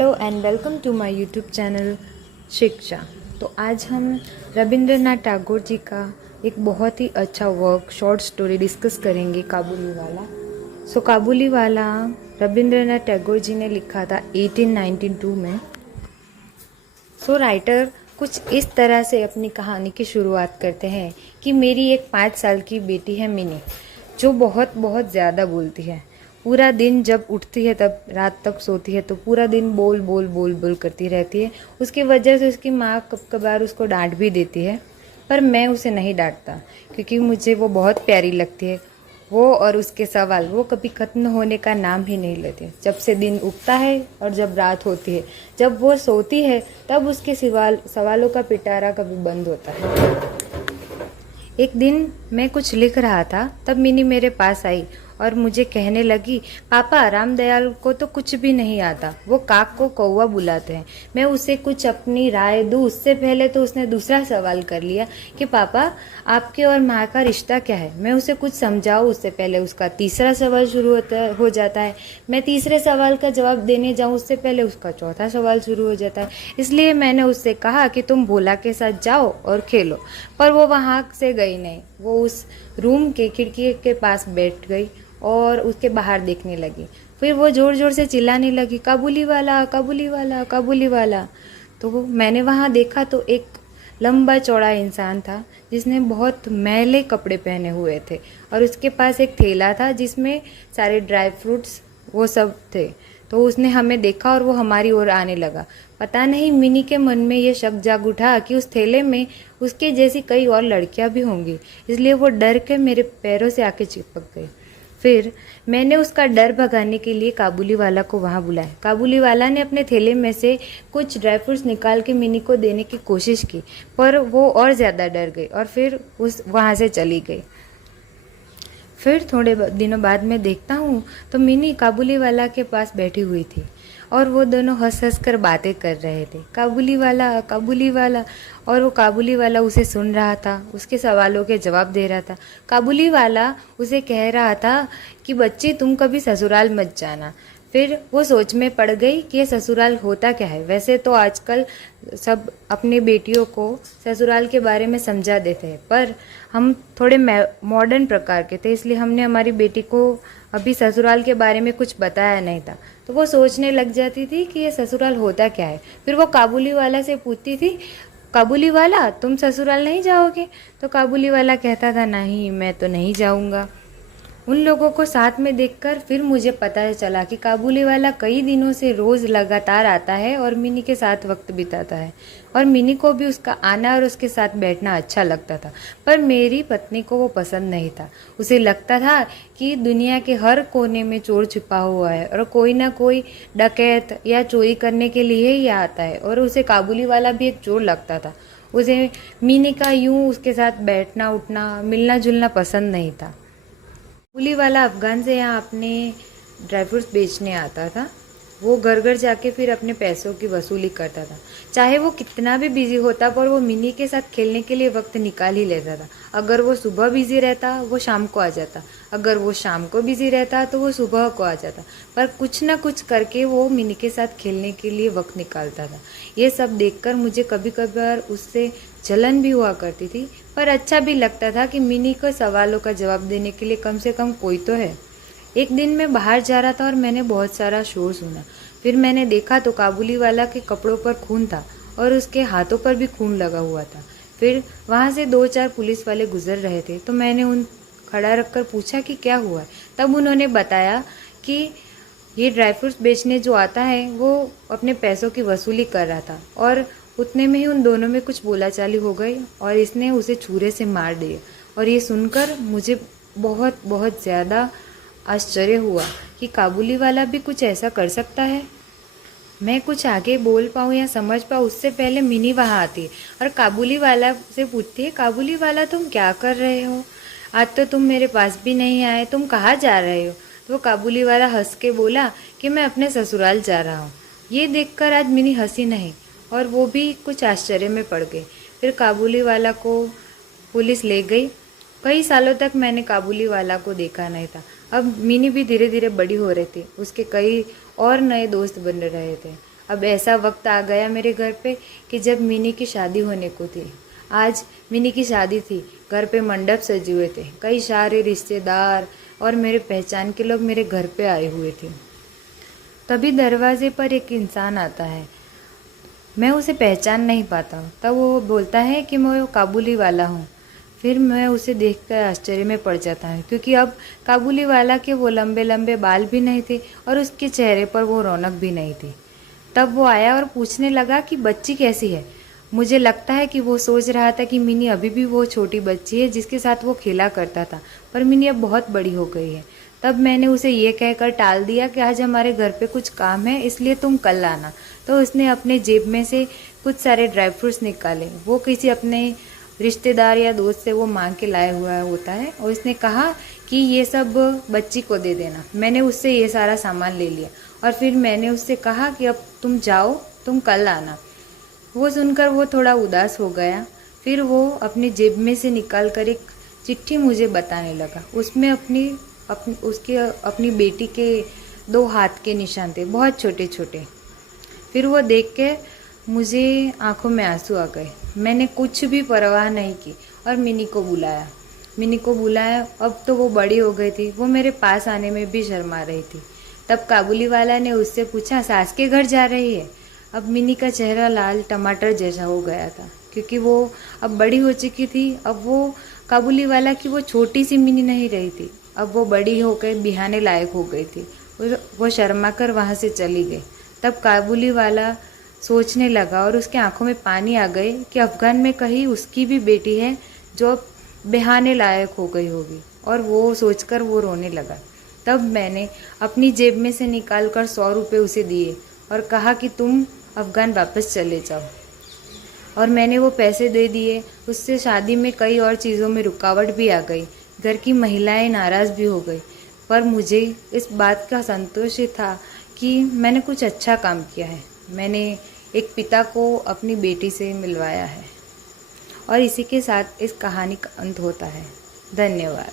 Hello and welcome to my YouTube channel Shiksha. तो आज हम रविंद्रनाथ टैगोर जी का एक बहुत ही अच्छा वर्क शॉर्ट स्टोरी डिस्कस करेंगे, काबुलीवाला। काबुलीवाला रविंद्रनाथ टैगोर जी ने लिखा था 1892 में। राइटर कुछ इस तरह से अपनी कहानी की शुरुआत करते हैं कि मेरी एक 5 साल की बेटी है मिनी, जो बहुत बहुत ज़्यादा बोलती है। पूरा दिन जब उठती है तब रात तक सोती है तो पूरा दिन बोल बोल बोल बोल करती रहती है। उसकी वजह से उसकी माँ कब कभार उसको डांट भी देती है, पर मैं उसे नहीं डांटता क्योंकि मुझे वो बहुत प्यारी लगती है। वो और उसके सवाल वो कभी खत्म होने का नाम ही नहीं लेते। जब से दिन उगता है और जब रात होती है, जब वो सोती है तब उसके सवालों का पिटारा कभी बंद होता है। एक दिन मैं कुछ लिख रहा था, तब मिनी मेरे पास आई और मुझे कहने लगी, पापा रामदयाल को तो कुछ भी नहीं आता, वो काक को कौवा बुलाते हैं। मैं उसे कुछ अपनी राय दूं उससे पहले तो उसने दूसरा सवाल कर लिया कि पापा आपके और माँ का रिश्ता क्या है। मैं उसे कुछ समझाऊं उससे पहले उसका तीसरा सवाल शुरू हो जाता है। मैं तीसरे सवाल का जवाब देने जाऊं उससे पहले उसका चौथा सवाल शुरू हो जाता है। इसलिए मैंने उससे कहा कि तुम भोला के साथ जाओ और खेलो, पर वो वहाँ से गई नहीं। वो उस रूम के खिड़की के पास बैठ गई और उसके बाहर देखने लगी। फिर वो जोर जोर से चिल्लाने लगी, काबुलीवाला काबुलीवाला काबुलीवाला। तो मैंने वहाँ देखा तो एक लंबा चौड़ा इंसान था जिसने बहुत मैले कपड़े पहने हुए थे और उसके पास एक थैला था जिसमें सारे ड्राई फ्रूट्स वो सब थे। तो उसने हमें देखा और वो हमारी ओर आने लगा। पता नहीं मिनी के मन में ये शक जाग उठा कि उस थैले में उसके जैसी कई और लड़कियां भी होंगी, इसलिए वो डर के मेरे पैरों से आके चिपक गई। फिर मैंने उसका डर भगाने के लिए काबुलीवाला को वहाँ बुलाया। काबुलीवाला ने अपने थैले में से कुछ ड्राई फ्रूट्स निकाल के मिनी को देने की कोशिश की, पर वो और ज़्यादा डर गई और फिर वहाँ से चली गई। फिर थोड़े दिनों बाद मैं देखता हूँ तो मिनी काबुलीवाला के पास बैठी हुई थी और वो दोनों हंस हंस कर बातें कर रहे थे, काबुलीवाला काबुलीवाला। और वो काबुलीवाला उसे सुन रहा था, उसके सवालों के जवाब दे रहा था। काबुलीवाला उसे कह रहा था कि बच्ची तुम कभी ससुराल मत जाना। फिर वो सोच में पड़ गई कि ये ससुराल होता क्या है। वैसे तो आजकल सब अपने बेटियों को ससुराल के बारे में समझा देते हैं, पर हम थोड़े मॉडर्न प्रकार के थे, इसलिए हमने हमारी बेटी को अभी ससुराल के बारे में कुछ बताया नहीं था। तो वो सोचने लग जाती थी कि ये ससुराल होता क्या है। फिर वो काबुलीवाला से पूछती थी, काबुलीवाला तुम ससुराल नहीं जाओगे? तो काबुलीवाला कहता था, नहीं मैं तो नहीं जाऊंगा। उन लोगों को साथ में देखकर फिर मुझे पता चला कि काबुलीवाला कई दिनों से रोज लगातार आता है और मिनी के साथ वक्त बिताता है, और मिनी को भी उसका आना और उसके साथ बैठना अच्छा लगता था। पर मेरी पत्नी को वो पसंद नहीं था। उसे लगता था कि दुनिया के हर कोने में चोर छिपा हुआ है और कोई ना कोई डकैत या चोरी करने के लिए ही आता है, और उसे काबुलीवाला भी एक चोर लगता था। उसे मिनी का यूं उसके साथ बैठना उठना मिलना जुलना पसंद नहीं था। काबुलीवाला अफगान से यहाँ अपने ड्राई फ्रूट्स बेचने आता था। वो घर घर जाके फिर अपने पैसों की वसूली करता था। चाहे वो कितना भी बिजी होता, पर वो मिनी के साथ खेलने के लिए वक्त निकाल ही लेता था। अगर वो सुबह बिजी रहता वो शाम को आ जाता, अगर वो शाम को बिजी रहता तो वो सुबह को आ जाता, पर कुछ ना कुछ करके वो मिनी के साथ खेलने के लिए वक्त निकालता था। ये सब देखकर मुझे कभी कभार उससे जलन भी हुआ करती थी, पर अच्छा भी लगता था कि मिनी को सवालों का जवाब देने के लिए कम से कम कोई तो है। एक दिन मैं बाहर जा रहा था और मैंने बहुत सारा शोर सुना। फिर मैंने देखा तो काबुलीवाला के कपड़ों पर खून था और उसके हाथों पर भी खून लगा हुआ था। फिर वहाँ से 2-4 पुलिस वाले गुजर रहे थे, तो मैंने उन खड़ा रखकर पूछा कि क्या हुआ है। तब उन्होंने बताया कि ये ड्राई फ्रूट्स बेचने जो आता है वो अपने पैसों की वसूली कर रहा था, और उतने में ही उन दोनों में कुछ बोलाचाली हो गई और इसने उसे छुरे से मार दिया। और ये सुनकर मुझे बहुत बहुत ज़्यादा आश्चर्य हुआ कि काबुलीवाला भी कुछ ऐसा कर सकता है। मैं कुछ आगे बोल पाऊँ या समझ पाऊँ उससे पहले मिनी वहाँ आती है और काबुलीवाला से पूछती है, काबुलीवाला तुम क्या कर रहे हो? आज तो तुम मेरे पास भी नहीं आए, तुम कहाँ जा रहे हो? तो काबुलीवाला हंस के बोला कि मैं अपने ससुराल जा रहा हूँ। ये देखकर आज मिनी हंसी नहीं और वो भी कुछ आश्चर्य में पड़ गई। फिर काबुलीवाला को पुलिस ले गई। कई सालों तक मैंने काबुलीवाला को देखा नहीं था। अब मिनी भी धीरे धीरे बड़ी हो रही थी, उसके कई और नए दोस्त बन रहे थे। अब ऐसा वक्त आ गया मेरे घर पे कि जब मिनी की शादी होने को थी। आज मिनी की शादी थी, घर पे मंडप सजे हुए थे, कई सारे रिश्तेदार और मेरे पहचान के लोग मेरे घर पे आए हुए थे। तभी दरवाजे पर एक इंसान आता है, मैं उसे पहचान नहीं पाता हूँ। तब वो बोलता है कि मैं वो काबुली वाला हूँ। फिर मैं उसे देखकर आश्चर्य में पड़ जाता हूँ, क्योंकि अब काबुली वाला के वो लंबे लंबे बाल भी नहीं थे और उसके चेहरे पर वो रौनक भी नहीं थी। तब वो आया और पूछने लगा कि बच्ची कैसी है। मुझे लगता है कि वो सोच रहा था कि मिनी अभी भी वो छोटी बच्ची है जिसके साथ वो खेला करता था, पर मिनी अब बहुत बड़ी हो गई है। तब मैंने उसे ये कहकर टाल दिया कि आज हमारे घर पे कुछ काम है, इसलिए तुम कल आना। तो उसने अपने जेब में से कुछ सारे ड्राई फ्रूट्स निकाले, वो किसी अपने रिश्तेदार या दोस्त से वो मांग के लाया हुआ होता है, और उसने कहा कि ये सब बच्ची को दे देना। मैंने उससे ये सारा सामान ले लिया और फिर मैंने उससे कहा कि अब तुम जाओ, तुम कल आना। वो सुनकर वो थोड़ा उदास हो गया। फिर वो अपनी जेब में से निकाल कर एक चिट्ठी मुझे बताने लगा। उसमें अपनी बेटी के 2 हाथ के निशान थे, बहुत छोटे छोटे। फिर वो देख के मुझे आंखों में आंसू आ गए। मैंने कुछ भी परवाह नहीं की और मिनी को बुलाया। अब तो वो बड़ी हो गई थी, वो मेरे पास आने में भी शर्मा रही थी। तब काबुली वाला ने उससे पूछा, सास के घर जा रही है? अब मिनी का चेहरा लाल टमाटर जैसा हो गया था, क्योंकि वो अब बड़ी हो चुकी थी। अब वो काबुली वाला की वो छोटी सी मिनी नहीं रही थी, अब वो बड़ी होकर बिहाने लायक हो गई थी। वो शर्मा कर वहाँ से चली गई। तब काबुली वाला सोचने लगा और उसके आंखों में पानी आ गए कि अफगान में कहीं उसकी भी बेटी है जो अब बेहाने लायक हो गई होगी, और वो सोचकर वो रोने लगा। तब मैंने अपनी जेब में से निकाल कर 100 रुपये उसे दिए और कहा कि तुम अफगान वापस चले जाओ। और मैंने वो पैसे दे दिए। उससे शादी में कई और चीज़ों में रुकावट भी आ गई, घर की महिलाएं नाराज़ भी हो गई, पर मुझे इस बात का संतोष ही था कि मैंने कुछ अच्छा काम किया है। मैंने एक पिता को अपनी बेटी से मिलवाया है। और इसी के साथ इस कहानी का अंत होता है। धन्यवाद।